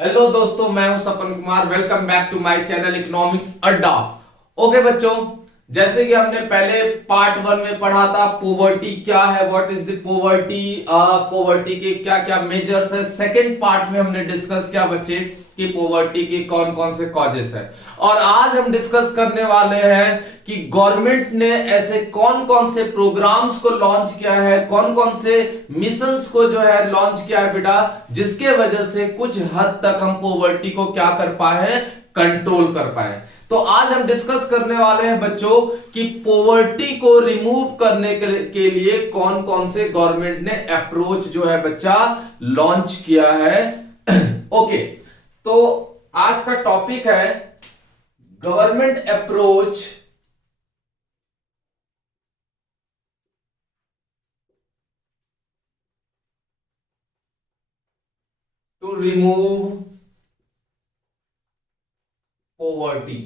Hello दोस्तों, मैं हूं Sapan Kumar. Welcome back to my channel economics Adda. Okay बच्चों, जैसे कि हमने पहले पार्ट वन में पढ़ा था पॉवर्टी क्या है, what is the poverty, poverty के क्या क्या मेजर्स है। सेकंड पार्ट में हमने डिस्कस किया बच्चे कि पॉवर्टी के कौन कौन से कॉजेस है। और आज हम डिस्कस करने वाले हैं कि गवर्नमेंट ने ऐसे कौन कौन से प्रोग्राम्स को लॉन्च किया है, कौन कौन से मिशंस को जो है लॉन्च किया है बेटा, जिसके वजह से कुछ हद तक हम पॉवर्टी को क्या कर पाए, कंट्रोल कर पाए। तो आज हम डिस्कस करने वाले हैं बच्चों कि पॉवर्टी को रिमूव करने के लिए कौन कौन से गवर्नमेंट ने अप्रोच जो है बच्चा लॉन्च किया है। ओके, तो आज का टॉपिक है government approach to remove poverty.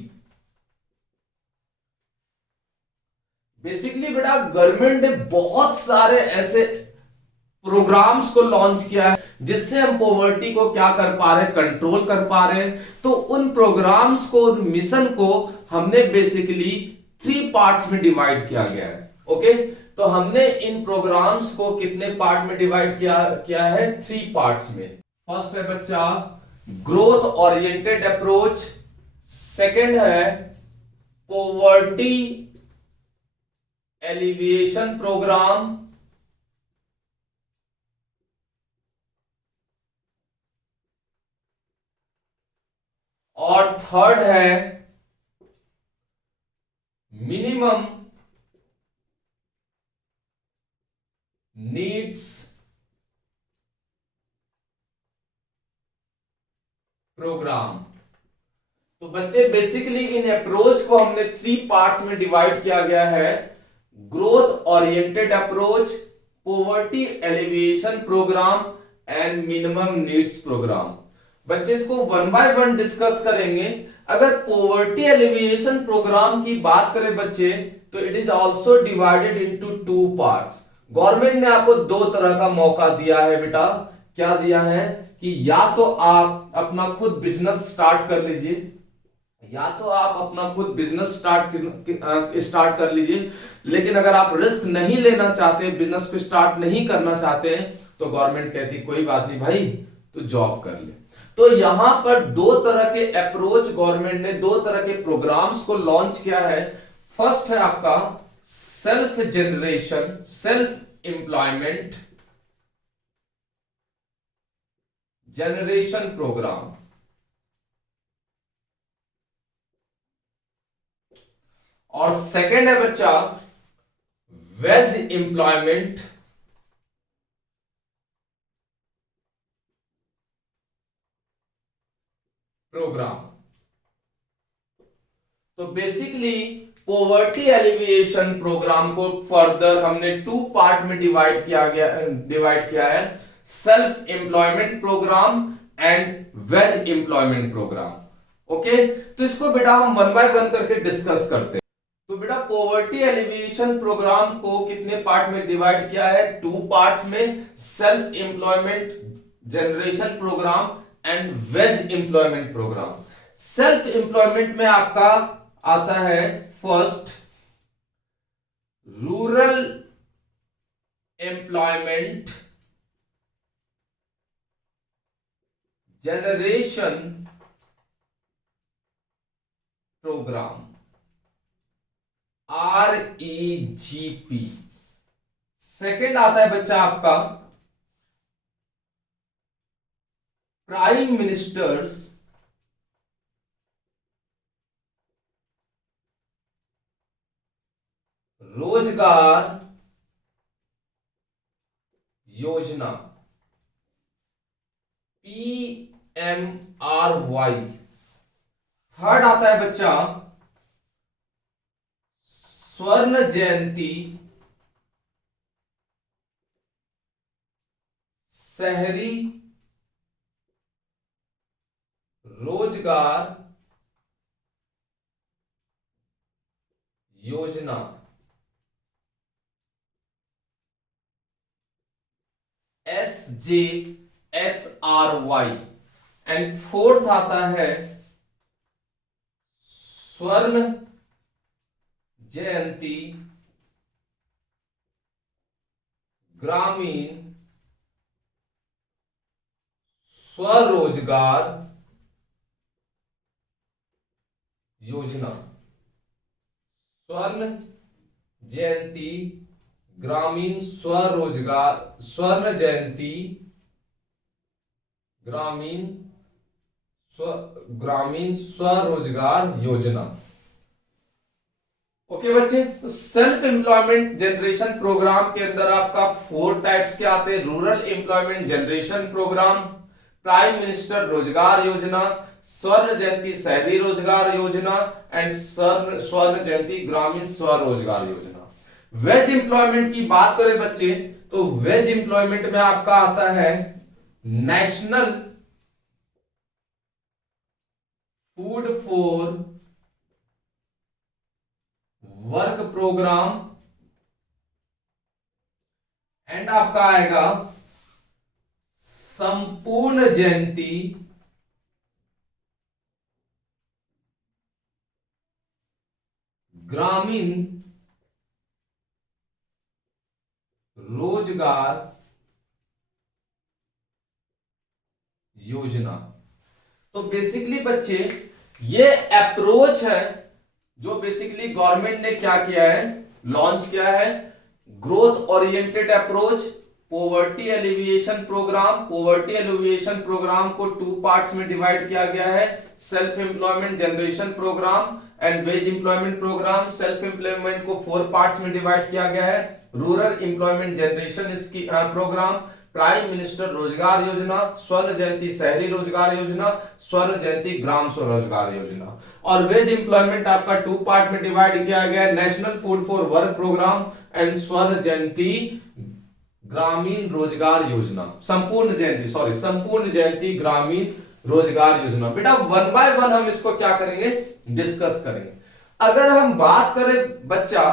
Basically बेटा गवर्नमेंट ने बहुत सारे ऐसे प्रोग्राम्स को लॉन्च किया है जिससे हम पॉवर्टी को क्या कर पा रहे हैं, कंट्रोल कर पा रहे हैं। तो उन प्रोग्राम्स को, मिशन को हमने बेसिकली थ्री पार्ट्स में डिवाइड किया गया है। ओके, तो हमने इन प्रोग्राम्स को कितने पार्ट में डिवाइड किया किया है? थ्री पार्ट्स में। फर्स्ट है बच्चा ग्रोथ ओरिएंटेड अप्रोच, सेकंड है पॉवर्टी एलिविएशन प्रोग्राम, और थर्ड है मिनिमम नीड्स प्रोग्राम। तो बच्चे बेसिकली इन अप्रोच को हमने थ्री पार्ट्स में डिवाइड किया गया है: growth oriented approach, poverty alleviation programme and minimum needs programme. बच्चे इसको वन बाय वन डिस्कस करेंगे। अगर पॉवर्टी एलिविएशन प्रोग्राम की बात करें बच्चे, तो it is also divided into two parts. Government ने आपको दो तरह का मौका दिया है बेटा। क्या दिया है कि या तो आप अपना खुद बिजनेस स्टार्ट कर लीजिए, या तो आप अपना खुद बिजनेस स्टार्ट कर लीजिए। लेकिन अगर आप रिस्क नहीं लेना चाहते, बिजनेस को स्टार्ट नहीं करना चाहते, तो गवर्नमेंट कहती कोई बात नहीं भाई, तू जॉब कर ले। तो यहां पर दो तरह के अप्रोच, गवर्नमेंट ने दो तरह के प्रोग्राम्स को लॉन्च किया है। फर्स्ट है आपका self generation, self employment generation programme, और सेकंड है बच्चा वेज एम्प्लॉयमेंट प्रोग्राम। तो बेसिकली पॉवर्टी एलिविएशन प्रोग्राम को फर्दर हमने टू पार्ट में डिवाइड किया है: self employment programme and wage employment programme. Okay, तो इसको बेटा हम वन बाय वन करके डिस्कस करते हैं। तो बेटा पॉवर्टी एलिविएशन प्रोग्राम को कितने पार्ट में डिवाइड किया है? टू पार्ट्स में: self employment generation programme and wage employment programme. Self employment में आपका आता है first rural employment generation programme, REGP। Second आता है बच्चा आपका प्राइम मिनिस्टर्स रोजगार योजना, PMRY। थर्ड आता है बच्चा स्वर्ण जयंती शहरी रोजगार योजना, SJSRY। एंड फोर्थ आता है स्वर्ण जयंती ग्रामीण स्वरोजगार योजना। स्वर्ण जयंती ग्रामीण स्वरोजगार, स्वर्ण जयंती ग्रामीण स्वरोजगार योजना। ओके बच्चे, तो सेल्फ एम्प्लॉयमेंट जनरेशन प्रोग्राम के अंदर आपका 4 टाइप्स के आते हैं। Rural employment generation programme, prime minister रोजगार योजना, स्वर्ण जयंती शहरी रोजगार योजना एंड स्वर्ण जयंती ग्रामीण स्वरोजगार योजना। वेज एम्प्लॉयमेंट की बात करें बच्चे, तो वेज एम्प्लॉयमेंट में आपका आता है national food for work programme and आपका आएगा संपूर्ण जयंती ग्रामीण रोजगार योजना। तो बेसिकली बच्चे ये अप्रोच है जो बेसिकली गवर्नमेंट ने क्या किया है, लॉन्च किया है। Growth oriented approach, poverty alleviation programme. Poverty alleviation programme को 2 पार्ट्स में डिवाइड किया गया है, self employment generation programme and wage employment programme. Self employment को 4 पार्ट्स में डिवाइड किया गया है, रूरल एम्प्लॉयमेंट जनरेशन इसकी प्रोग्राम, प्राइम मिनिस्टर रोजगार योजना, स्वर्ण जयंती शहरी रोजगार योजना, स्वर्ण जयंती ग्राम स्वरोजगार योजना। और वेज एम्प्लॉयमेंट आपका 2 पार्ट में डिवाइड किया गया है, national food for work programme and स्वर्ण जयंती ग्रामीण रोजगार योजना। संपूर्ण जयंती ग्रामीण रोजगार योजना। बेटा 1 बाय 1 हम इसको क्या करेंगे, डिस्कस करेंगे। अगर हम बात करें बच्चा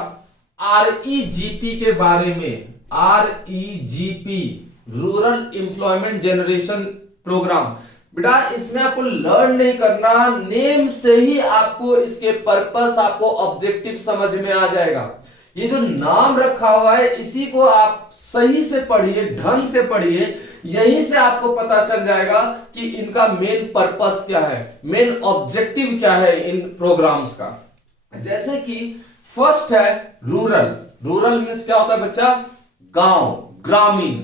REGP के बारे में, REGP rural employment generation programme, बेटा इसमें आपको लर्न नहीं करना, नेम से ही आपको इसके पर्पस, आपको ऑब्जेक्टिव समझ में आ जाएगा। ये जो नाम रखा हुआ है इसी को आप सही से पढ़िए, ढंग से पढ़िए, यहीं से आपको पता चल जाएगा कि इनका मेन पर्पस क्या है, मेन ऑब्जेक्टिव क्या है इन प्रोग्राम्स का। जैसे कि फर्स्ट है रूरल। रूरल मीन्स क्या होता है बच्चा, गांव, ग्रामीण।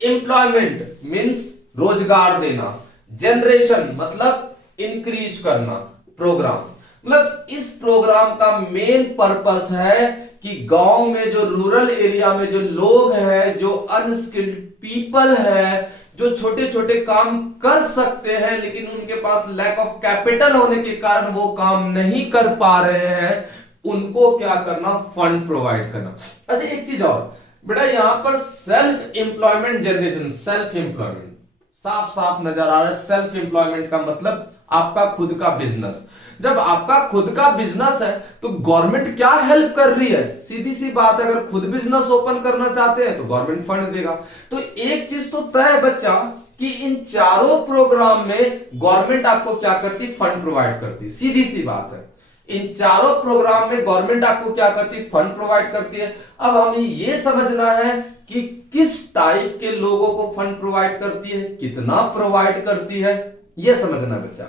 एम्प्लॉयमेंट मीन्स रोजगार देना। जनरेशन मतलब इंक्रीज करना। प्रोग्राम मतलब इस प्रोग्राम का मेन पर्पस है कि गांव में जो रूरल एरिया में जो लोग हैं, जो अनस्किल्ड पीपल है, जो छोटे छोटे काम कर सकते हैं लेकिन उनके पास लैक ऑफ कैपिटल होने के कारण वो काम नहीं कर पा रहे हैं, उनको क्या करना, फंड प्रोवाइड करना। अच्छा एक चीज और बेटा, यहां पर self employment generation, self employment साफ साफ नजर आ रहा है। सेल्फ एम्प्लॉयमेंट का मतलब आपका खुद का बिजनेस। जब आपका खुद का बिजनेस है तो गवर्नमेंट क्या हेल्प कर रही है, सीधी सी बात है, अगर खुद बिजनेस ओपन करना चाहते हैं तो गवर्नमेंट फंड देगा। तो एक चीज तो तय है बच्चा कि इन चारों प्रोग्राम में गवर्नमेंट आपको क्या करती, फंड प्रोवाइड करती, सीधी सी बात है। इन चारों प्रोग्राम में गवर्नमेंट आपको क्या करती है, फंड प्रोवाइड करती है। अब हमें यह समझना है कि किस टाइप के लोगों को फंड प्रोवाइड करती है, कितना प्रोवाइड करती है, यह समझना बच्चा।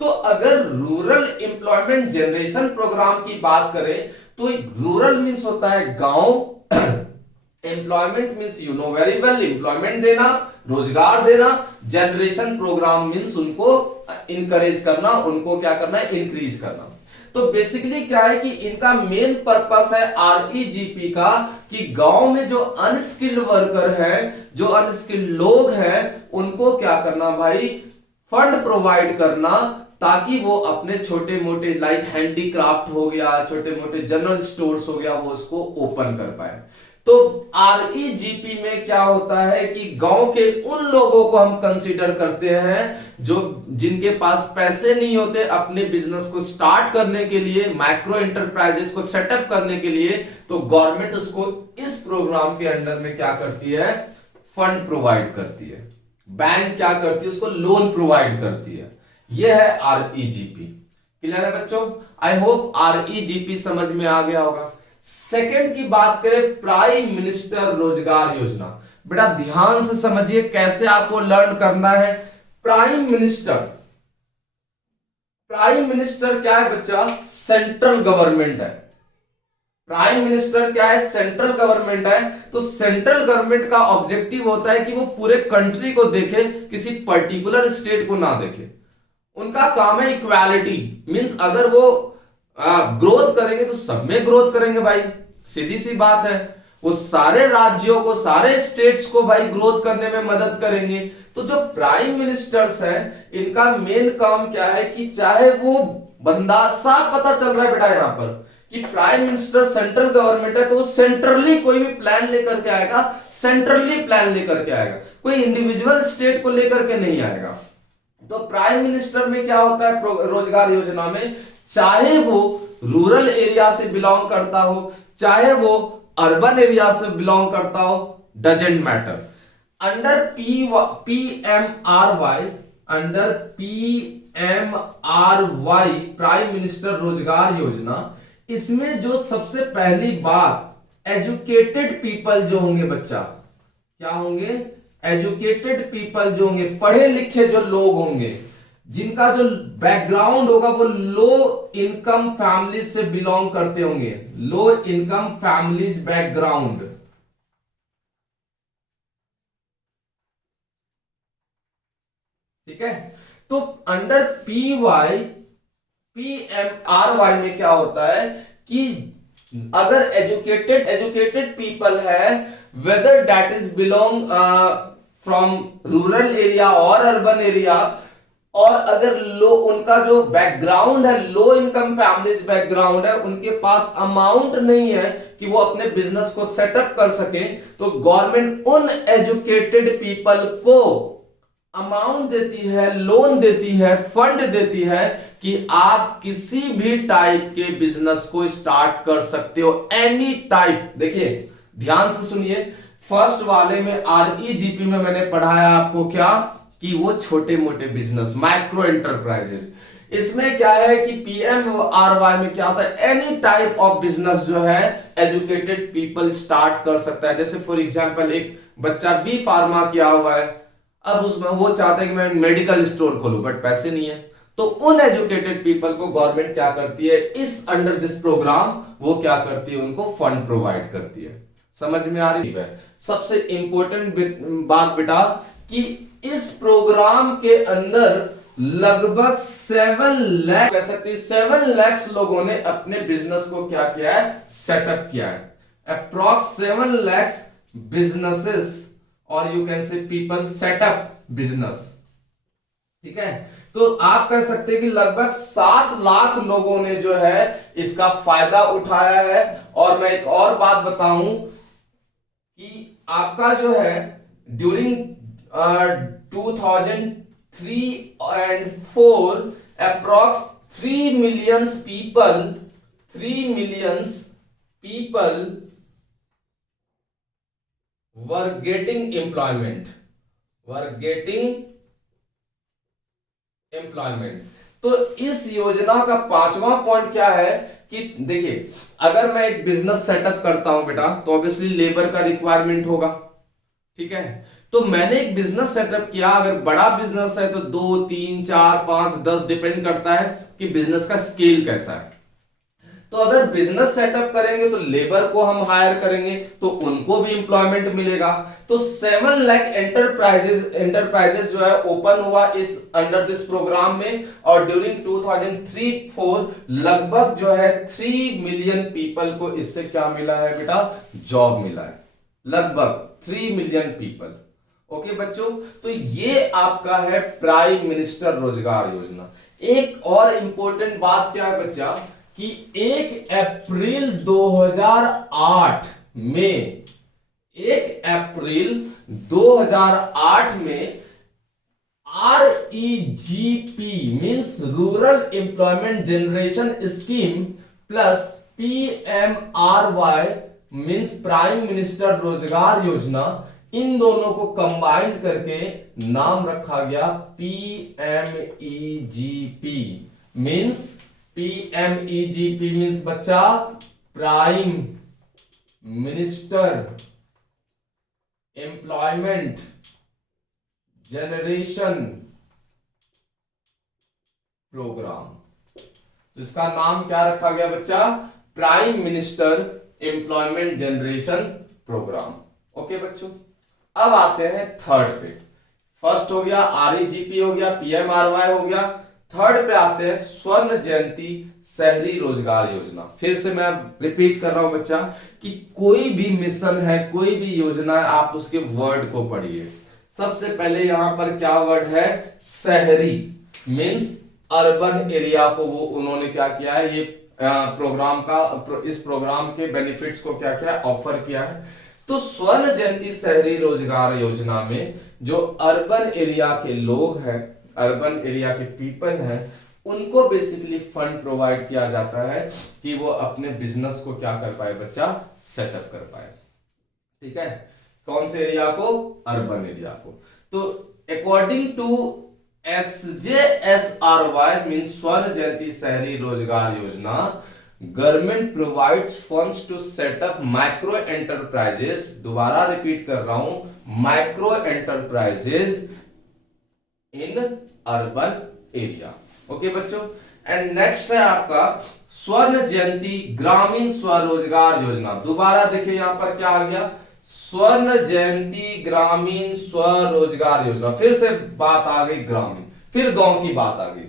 तो अगर रूरल एम्प्लॉयमेंट जनरेशन प्रोग्राम की बात करें तो रूरल मींस होता है गांव, employment means you know very well, employment देना, रोजगार देना। जनरेशन प्रोग्राम मींस उनको इनकरेज करना, उनको क्या करना है, इंक्रीज करना। तो बेसिकली क्या है कि इनका मेन पर्पस है REGP का कि गांव में जो अनस्किल्ड वर्कर है, जो अनस्किल्ड लोग हैं, उनको क्या करना भाई, फंड प्रोवाइड करना, ताकि वो अपने छोटे मोटे लाइक हैंडीक्राफ्ट हो गया, छोटे मोटे जनरल स्टोर्स हो गया, वो उसको ओपन कर पाए। तो REGP में क्या होता है कि गांव के उन लोगों को हम कंसीडर करते हैं जो जिनके पास पैसे नहीं होते अपने बिजनेस को स्टार्ट करने के लिए, माइक्रो एंटरप्राइजेस को सेटअप करने के लिए, तो गवर्नमेंट उसको इस प्रोग्राम के अंडर में क्या करती है, फंड प्रोवाइड करती है। बैंक क्या करती है, उसको लोन प्रोवाइड करती है। यह है आरईजीपी। क्लियर है बच्चों? आई होप आरईजीपी समझ में आ गया होगा। सेकंड की बात करें, प्राइम मिनिस्टर रोजगार योजना। बेटा ध्यान से समझिए कैसे आपको लर्न करना है। प्राइम मिनिस्टर, प्राइम मिनिस्टर क्या है बच्चा? सेंट्रल गवर्नमेंट है। प्राइम मिनिस्टर क्या है? सेंट्रल गवर्नमेंट है। तो सेंट्रल गवर्नमेंट का ऑब्जेक्टिव होता है कि वो पूरे कंट्री को देखे, किसी पर्टिकुलर स्टेट को ना देखे। उनका काम है इक्वालिटी, मींस अगर वो ग्रोथ करेंगे तो सब में ग्रोथ करेंगे भाई, सीधी सी बात है। वो सारे राज्यों को, सारे स्टेट्स को भाई ग्रोथ करने में मदद करेंगे। तो जो प्राइम मिनिस्टर्स हैं, इनका मेन काम क्या है कि चाहे वो बंदा, साफ पता चल रहा है बेटा यहां पर कि प्राइम मिनिस्टर सेंट्रल गवर्नमेंट है, तो सेंट्रली कोई भी प्लान लेकर के आएगा, सेंट्रली प्लान लेकर के आएगा, कोई इंडिविजुअल स्टेट को लेकर के नहीं आएगा। तो प्राइम मिनिस्टर में क्या होता है रोजगार योजना में, चाहे वो रूरल एरिया से बिलोंग करता हो, चाहे वो अर्बन एरिया से बिलोंग करता हो, doesn't matter. Under PMRY, under PMRY prime minister रोजगार योजना, इसमें जो सबसे पहली बात, एजुकेटेड पीपल जो होंगे बच्चा, क्या होंगे? एजुकेटेड पीपल जो होंगे, पढ़े लिखे जो लोग होंगे, जिनका जो बैकग्राउंड होगा वो लो इनकम फैमिलीज से बिलोंग करते होंगे, लो इनकम फैमिलीज बैकग्राउंड। ठीक है? तो अंडर पीएमआरवाई में क्या होता है कि अगर एजुकेटेड पीपल है, whether that is belong from rural area और अर्बन एरिया, और अगर लो उनका जो बैकग्राउंड है, लो इनकम फैमिलीज बैकग्राउंड है, उनके पास अमाउंट नहीं है कि वो अपने बिजनेस को सेटअप कर सके, तो गवर्नमेंट उन एजुकेटेड पीपल को अमाउंट देती है, लोन देती है, फंड देती है कि आप किसी भी टाइप के बिजनेस को स्टार्ट कर सकते हो, एनी टाइप। देखिए ध्यान से सुनिए, फर्स्ट वाले में आरईजीपी में मैंने पढ़ाया आपको क्या कि वो छोटे मोटे बिजनेस, माइक्रो एंटरप्राइजेस। इसमें क्या है कि पीएमआरवाई में क्या होता है, एनी टाइप ऑफ बिजनेस जो है एजुकेटेड पीपल स्टार्ट कर सकता है। जैसे फॉर एग्जांपल एक बच्चा बी फार्मा किया हुआ है, अब उसमें वो चाहता है कि मैं मेडिकल स्टोर खोलूं, बट पैसे नहीं है, तो उन एजुकेटेड पीपल को गवर्नमेंट क्या करती है, इस अंडर दिस प्रोग्राम वो क्या करती है, उनको फंड प्रोवाइड करती है। समझ में आ रही है? सबसे इंपॉर्टेंट बात बेटा कि इस प्रोग्राम के अंदर लगभग 7 लाख, कह सकते हैं 7 लाख लोगों ने अपने बिजनेस को क्या किया है, सेटअप किया है। अप्रॉक्स 7 लाख बिजनेसेस, और you can say people setup business. ठीक है? तो आप कह सकते हैं कि लगभग 7 लाख लोगों ने जो है इसका फायदा उठाया है। और मैं एक और बात बताऊं कि आपका जो है during 2003 and 4 approx 3 millions people were getting employment, तो इस योजना का 5वां पॉइंट क्या है कि देखिए, अगर मैं एक बिजनेस सेटअप करता हूं बेटा, तो ऑब्वियसली लेबर का रिक्वायरमेंट होगा। ठीक है? तो मैंने एक बिजनेस सेटअप किया, अगर बड़ा बिजनेस है तो 2, 3, 4, 5, 10 डिपेंड करता है कि बिजनेस का स्केल कैसा है। तो अगर बिजनेस सेटअप करेंगे तो लेबर को हम हायर करेंगे, तो उनको भी एम्प्लॉयमेंट मिलेगा। तो 7 लाख एंटरप्राइजेस जो है ओपन हुआ इस अंडर दिस प्रोग्राम में, और ड्यूरिंग 2003-4 लगभग जो है 3 मिलियन पीपल को इससे क्या मिला है बेटा, जॉब मिला है, लगभग 3 मिलियन पीपल। ओके बच्चों, तो ये आपका है प्राइम मिनिस्टर रोजगार योजना। एक और इंपॉर्टेंट बात क्या है बच्चा कि 1 अप्रैल 2008 में, 1 अप्रैल 2008 में REGP means rural employment generation scheme plus PMRY means prime minister रोजगार योजना, इन दोनों को कंबाइंड करके नाम रखा गया PMEGP। मींस PMEGP मींस बच्चा prime minister employment generation programme. तो इसका नाम क्या रखा गया बच्चा? Prime minister employment generation programme. Okay बच्चों, अब आते हैं थर्ड पे। फर्स्ट हो गया REGP हो गया, PMRY हो गया। थर्ड पे आते हैं स्वर्ण जयंती शहरी रोजगार योजना। फिर से मैं रिपीट कर रहा हूं बच्चा कि कोई भी मिशन है, कोई भी योजना है, आप उसके वर्ड को पढ़िए। सबसे पहले यहां पर क्या वर्ड है? शहरी मींस अर्बन एरिया को वो उन्होंने क्या किया है, ये प्रोग्राम का, इस प्रोग्राम के बेनिफिट्स को क्या किया, ऑफर किया है। तो स्वर्ण जयंती शहरी रोजगार योजना में जो अर्बन एरिया के लोग हैं, अर्बन एरिया के पीपल हैं, उनको बेसिकली फंड प्रोवाइड किया जाता है कि वो अपने बिजनेस को क्या कर पाए बच्चा, सेटअप कर पाए। ठीक है, कौन से एरिया को? अर्बन एरिया को। तो अकॉर्डिंग टू SJSRY मींस स्वर्ण जयंती शहरी रोजगार योजना, government provides funds to set up micro enterprises. दोबारा रिपीट कर रहा हूं, micro enterprises in urban area. Okay बच्चों, एंड नेक्स्ट है आपका स्वर्ण जयंती ग्रामीण स्वरोजगार योजना। दोबारा देखिए यहां पर क्या आ गया, स्वर्ण जयंती ग्रामीण स्वरोजगार योजना। फिर से बात आ गई ग्रामीण, फिर गांव की बात आ गई।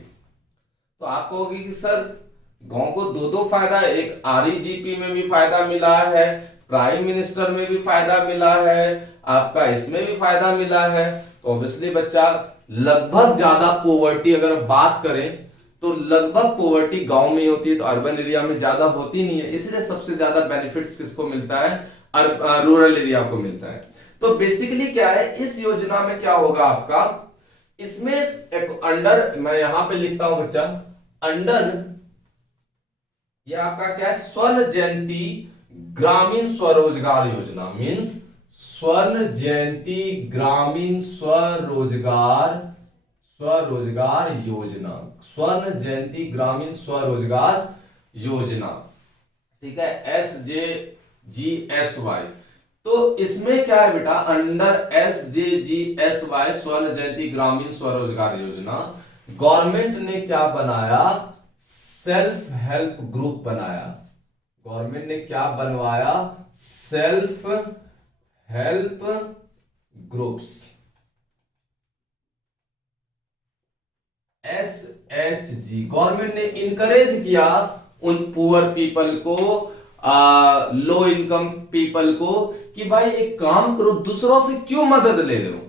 तो आप कहोगे कि सर गांव को दो फायदा, एक REGP में भी फायदा मिला है, प्राइम मिनिस्टर में भी फायदा मिला है, आपका इसमें भी फायदा मिला है। तो ऑब्वियसली बच्चा लगभग ज्यादा पोवर्टी अगर बात करें तो लगभग पोवर्टी गांव में ही होती है, तो अर्बन एरिया में ज्यादा होती नहीं है। इसलिए सबसे ज्यादा बेनिफिट्स किसको मिलता है? रूरल एरिया को मिलता है। तो बेसिकली क्या है इस योजना में, क्या होगा आपका, इसमें एक अंडर, मैं यहां पे लिखता हूं बच्चा, अंडर ये आपका क्या है, स्वर्ण जयंती ग्रामीण स्वरोजगार योजना मींस स्वर्ण जयंती ग्रामीण स्वरोजगार योजना, स्वर्ण जयंती ग्रामीण स्वरोजगार योजना। ठीक है, SJGSY। तो इसमें क्या है बेटा, अंडर SJGSY स्वर्ण जयंती ग्रामीण स्वरोजगार योजना, गवर्नमेंट ने क्या बनाया, सेल्फ हेल्प ग्रुप बनाया। गवर्नमेंट ने क्या बनवाया, self help groups, SHG। Government ने इनकरेज किया उन पुअर पीपल को, लो इनकम पीपल को, कि भाई एक काम करो, दूसरों से क्यों मदद ले रहे हो।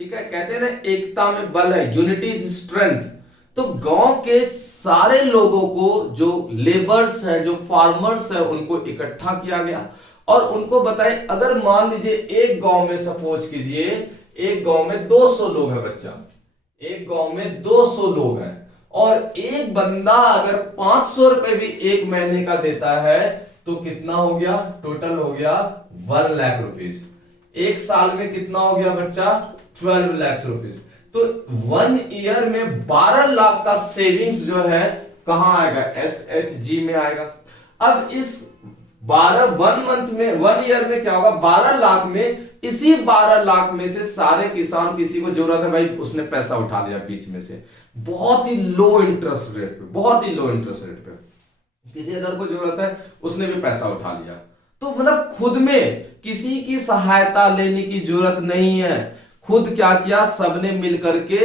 ठीक है, कहते हैं ना एकता में बल है, यूनिटी इज स्ट्रेंथ। तो गांव के सारे लोगों को, जो लेबर्स हैं, जो फार्मर्स हैं, उनको इकट्ठा किया गया और उनको बताए, अगर मान लीजिए एक गांव में, सपोज कीजिए एक गांव में 200 लोग हैं बच्चा, एक गांव में 200 लोग हैं, और एक बंदा अगर 500 रुपए भी एक महीने का देता है तो कितना हो गया, टोटल हो गया 1 लाख रुपीज। एक साल में कितना हो गया बच्चा, 12 लाख रुपीज। तो 1 ईयर में 12 लाख का सेविंग्स जो है कहां आएगा, SHG में आएगा। अब इस 1 ईयर में क्या होगा, 12 लाख में, इसी 12 लाख में से सारे किसान, किसी को जरूरत है भाई, उसने पैसा उठा लिया बीच में से, बहुत ही लो इंटरेस्ट रेट पे, बहुत ही लो इंटरेस्ट रेट पे, किसी अदर को जरूरत है, उसने भी पैसा उठा लिया। तो मतलब खुद में किसी की सहायता लेने की जरूरत नहीं है, खुद क्या किया, सबने मिलकर के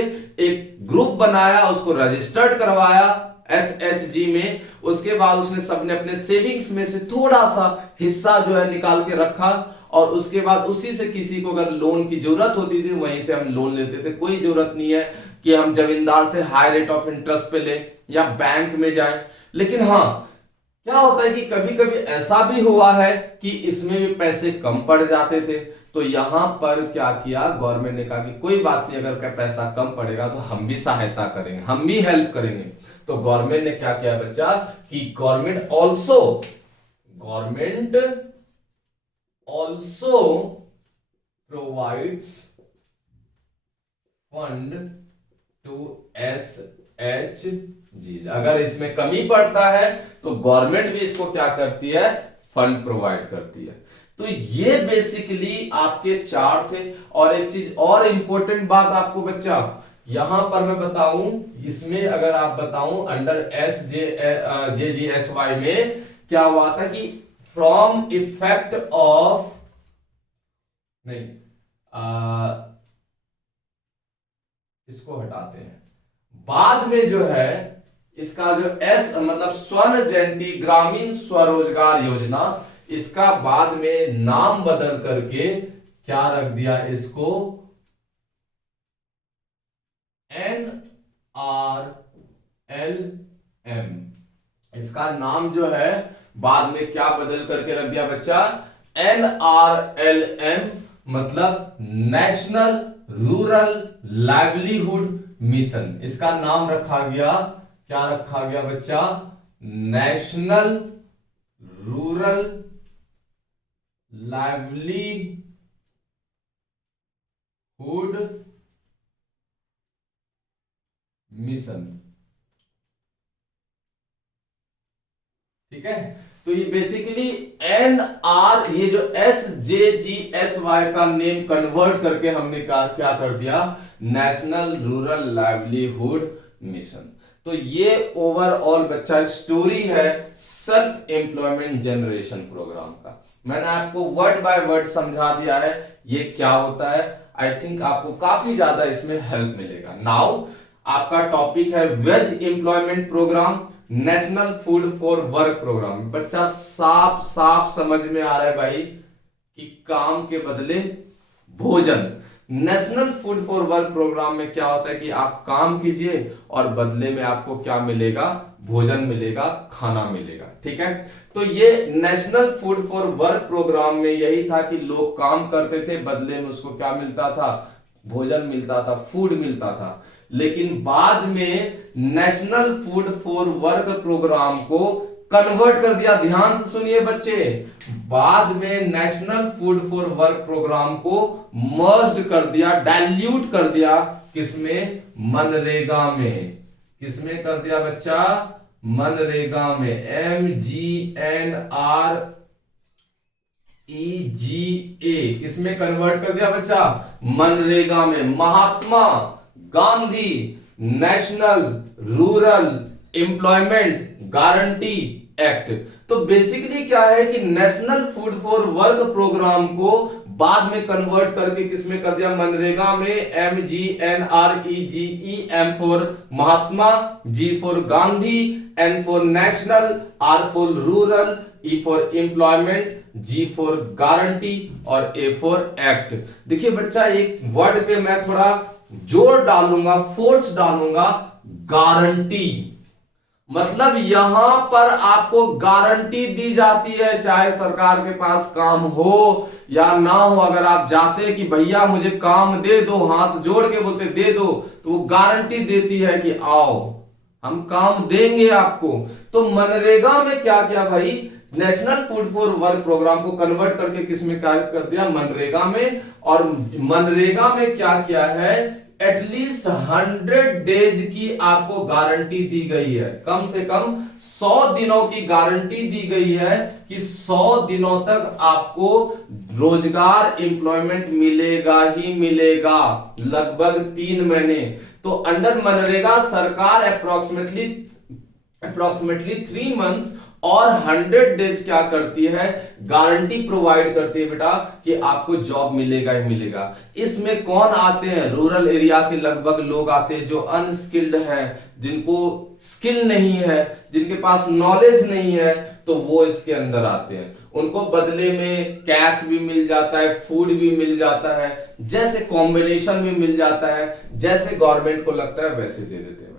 एक ग्रुप बनाया, उसको रजिस्टर्ड करवाया SHG में। उसके बाद उसने सबने अपने सेविंग्स में से थोड़ा सा हिस्सा जो है निकाल के रखा, और उसके बाद उसी से किसी को अगर लोन की जरूरत होती थी वहीं से हम लोन लेते थे। कोई जरूरत नहीं है कि हम जमींदार से हाई रेट ऑफ इंटरेस्ट पे ले या बैंक में जाए। लेकिन हाँ, क्या होता है कि कभी कभी ऐसा भी हुआ है कि इसमें भी पैसे कम पड़ जाते थे। तो यहां पर क्या किया, गवर्नमेंट ने कहा कि कोई बात नहीं, अगर पैसा कम पड़ेगा तो हम भी सहायता करेंगे, हम भी हेल्प करेंगे। तो गवर्नमेंट ने क्या किया बच्चा, कि government also provides fund to SHG। अगर इसमें कमी पड़ता है तो गवर्नमेंट भी इसको क्या करती है, फंड प्रोवाइड करती है। तो ये बेसिकली आपके चार थे। और एक चीज और इंपॉर्टेंट बात आपको बच्चा यहां पर मैं बताऊं, इसमें अगर आप बताऊं अंडर SJGSY में क्या हुआ था कि फ्रॉम इफेक्ट ऑफ नहीं इसको हटाते हैं, बाद में जो है इसका जो एस मतलब स्वर्ण जयंती ग्रामीण स्वरोजगार योजना, इसका बाद में नाम बदल करके क्या रख दिया, इसको NRLM। इसका नाम जो है बाद में क्या बदल करके रख दिया बच्चा, NRLM मतलब नेशनल रूरल लाइवलीहुड मिशन। इसका नाम रखा गया, क्या रखा गया बच्चा, नेशनल रूरल लाइवलीहुड मिशन। ठीक है, तो ये बेसिकली NR, ये जो SJGSY का नेम कन्वर्ट करके हमने क्या कर दिया, नेशनल रूरल लाइवलीहुड मिशन। तो ये ओवरऑल बच्चा स्टोरी है सेल्फ एम्प्लॉयमेंट जनरेशन प्रोग्राम का। मैंने आपको वर्ड बाय वर्ड समझा दिया है ये क्या होता है। आई थिंक आपको काफी ज्यादा इसमें हेल्प मिलेगा। नाउ आपका टॉपिक है wage employment programme, national food for work programme. बच्चा साफ साफ समझ में आ रहा है भाई कि काम के बदले भोजन। National food for work programme में क्या होता है कि आप काम कीजिए और बदले में आपको क्या मिलेगा, भोजन मिलेगा, खाना मिलेगा। ठीक है, तो ये national food for work programme में यही था कि लोग काम करते थे, बदले में उसको क्या मिलता था, भोजन मिलता था, फूड मिलता था। लेकिन बाद में national food for work programme को कन्वर्ट कर दिया। ध्यान से सुनिए बच्चे, बाद में national food for work programme को मर्ज्ड कर दिया, डाइल्यूट कर दिया, किसमें, मनरेगा में। किसमें कर दिया बच्चा, मनरेगा में, MGNREGA। किसमें कन्वर्ट कर दिया बच्चा, मनरेगा में। Mahatma Gandhi national rural employment guarantee act. तो बेसिकली क्या है कि national food for work programme को बाद में कन्वर्ट करके किसमें कर दिया, मनरेगा में। MGNREGE, M for Mahatma, G for Gandhi, N for national, R for rural, E for employment, G for guarantee और A फॉर एक्ट। देखिए बच्चा एक वर्ड पे मैं थोड़ा जोर डालूंगा, फोर्स डालूंगा, गारंटी। मतलब यहां पर आपको गारंटी दी जाती है, चाहे सरकार के पास काम हो या ना हो। अगर आप जाते हैं कि भैया मुझे काम दे दो, हाथ जोड़ के बोलते दे दो, तो वो गारंटी देती है कि आओ हम काम देंगे आपको। तो मनरेगा में क्या किया भाई, national food for work programme को कन्वर्ट करके किसमें कार्य कर दिया, मनरेगा में। और मनरेगा में क्या किया है, एटलीस्ट 100 डेज की आपको गारंटी दी गई है, कम से कम 100 दिनों की गारंटी दी गई है कि 100 दिनों तक आपको रोजगार एम्प्लॉयमेंट मिलेगा ही मिलेगा, लगभग 3 महीने। तो अंडर मनरेगा सरकार अप्रोक्सीमेटली 3 मंथ्स और 100 डेज क्या करती है, गारंटी प्रोवाइड करती है बेटा कि आपको जॉब मिलेगा ही मिलेगा। इसमें कौन आते हैं, रूरल एरिया के लगभग लोग आते हैं जो अनस्किल्ड हैं, जिनको स्किल नहीं है, जिनके पास नॉलेज नहीं है, तो वो इसके अंदर आते हैं। उनको बदले में कैश भी मिल जाता है, फूड भी मिल जाता है, जैसे कॉम्बिनेशन भी मिल जाता है, जैसे गवर्नमेंट को लगता है वैसे दे देते हैं।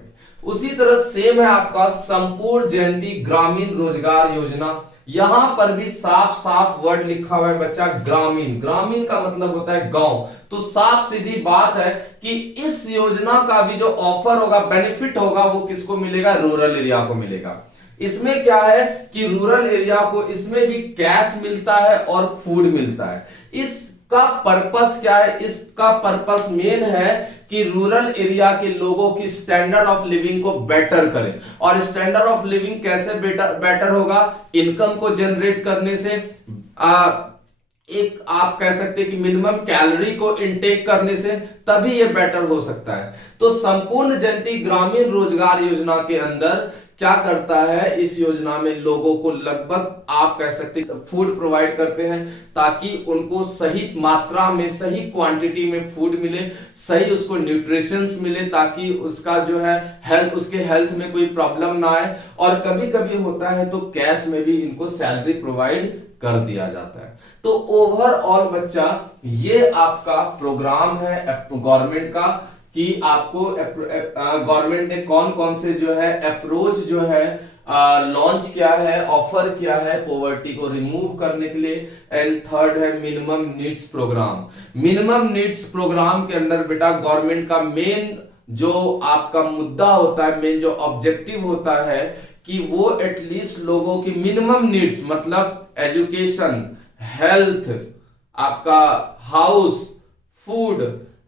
उसी तरह सेम है आपका संपूर्ण जयंती ग्रामीण रोजगार योजना। यहां पर भी साफ साफ वर्ड लिखा हुआ है बच्चा, ग्रामीण। ग्रामीण का मतलब होता है गांव। तो साफ सीधी बात है कि इस योजना का भी जो ऑफर होगा, बेनिफिट होगा, वो किसको मिलेगा, रूरल एरिया को मिलेगा। इसमें क्या है कि रूरल एरिया को इसमें भी कैश मिलता है और फूड मिलता है। इस का पर्पस क्या है? इसका पर्पस मेन है कि रूरल एरिया के लोगों की स्टैंडर्ड ऑफ लिविंग को बेटर करें। और स्टैंडर्ड ऑफ लिविंग कैसे बेटर होगा? इनकम को जनरेट करने से, एक आप कह सकते हैं कि मिनिमम कैलोरी को इनटेक करने से, तभी ये बेटर हो सकता है। तो संपूर्ण जयंती ग्रामीण रोजगार योजना के अंदर क्या करता है? इस योजना में लोगों को लगभग आप कह सकते हैं फूड प्रोवाइड करते हैं, ताकि उनको सही मात्रा में, सही क्वांटिटी में फूड मिले, सही उसको न्यूट्रिशंस मिले, ताकि उसका जो है हेल्थ, उसके हेल्थ में कोई प्रॉब्लम ना आए। और कभी कभी होता है तो कैश में भी इनको सैलरी प्रोवाइड कर दिया जाता है। तो ओवरऑल बच्चा ये आपका प्रोग्राम है गवर्नमेंट का, कि आपको गवर्नमेंट ने कौन कौन से जो है अप्रोच जो है लॉन्च किया है, ऑफर किया है पॉवर्टी को रिमूव करने के लिए। एंड थर्ड है minimum needs programme. Minimum needs programme के अंदर बेटा गवर्नमेंट का मेन जो आपका मुद्दा होता है, मेन जो ऑब्जेक्टिव होता है, कि वो एटलीस्ट लोगों की मिनिमम नीड्स, मतलब एजुकेशन, हेल्थ, आपका हाउस, फूड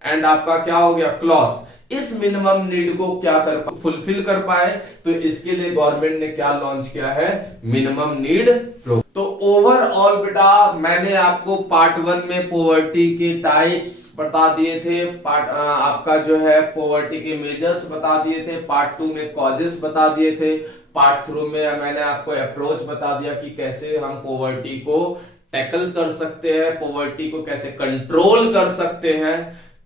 एंड आपका क्या हो गया क्लॉथ्स, इस मिनिमम नीड को क्या कर फुलफिल कर पाए। तो इसके लिए गवर्नमेंट ने क्या लॉन्च किया है? Minimum need programme. तो ओवरऑल बेटा मैंने आपको पार्ट 1 में पॉवर्टी के टाइप्स बता दिए थे, पार्ट आपका जो है पॉवर्टी के मेजर्स बता दिए थे, पार्ट 2 में कॉजेस बता दिए थे, पार्ट 3 में मैंने आपको अप्रोच बता दिया कि कैसे हम पॉवर्टी को टैकल कर सकते हैं, पॉवर्टी को कैसे कंट्रोल कर सकते हैं।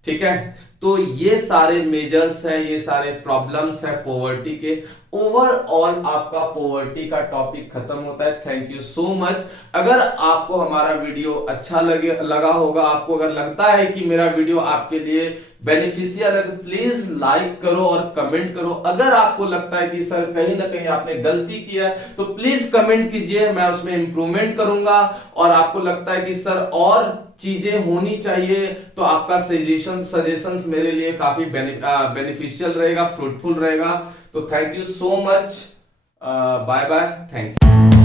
ठीक है, तो ये सारे मेजर्स है, ये सारे प्रॉब्लम्स है पॉवर्टी के। ओवरऑल आपका पॉवर्टी का टॉपिक खत्म होता है। Thank you so much. अगर आपको हमारा वीडियो अच्छा लगा होगा, आपको अगर लगता है कि मेरा वीडियो आपके लिए बेनिफिशियल है, तो प्लीज लाइक करो और कमेंट करो। अगर आपको लगता है कि सर कहीं ना कहीं आपने गलती किया है, तो प्लीज कमेंट कीजिए, मैं उसमें इंप्रूवमेंट करूंगा। और आपको लगता है कि सर और चीजें होनी चाहिए, तो आपका सजेशंस मेरे लिए काफी बेनिफिशियल रहेगा, फ्रूटफुल रहेगा। तो thank you so much, bye bye, thank you.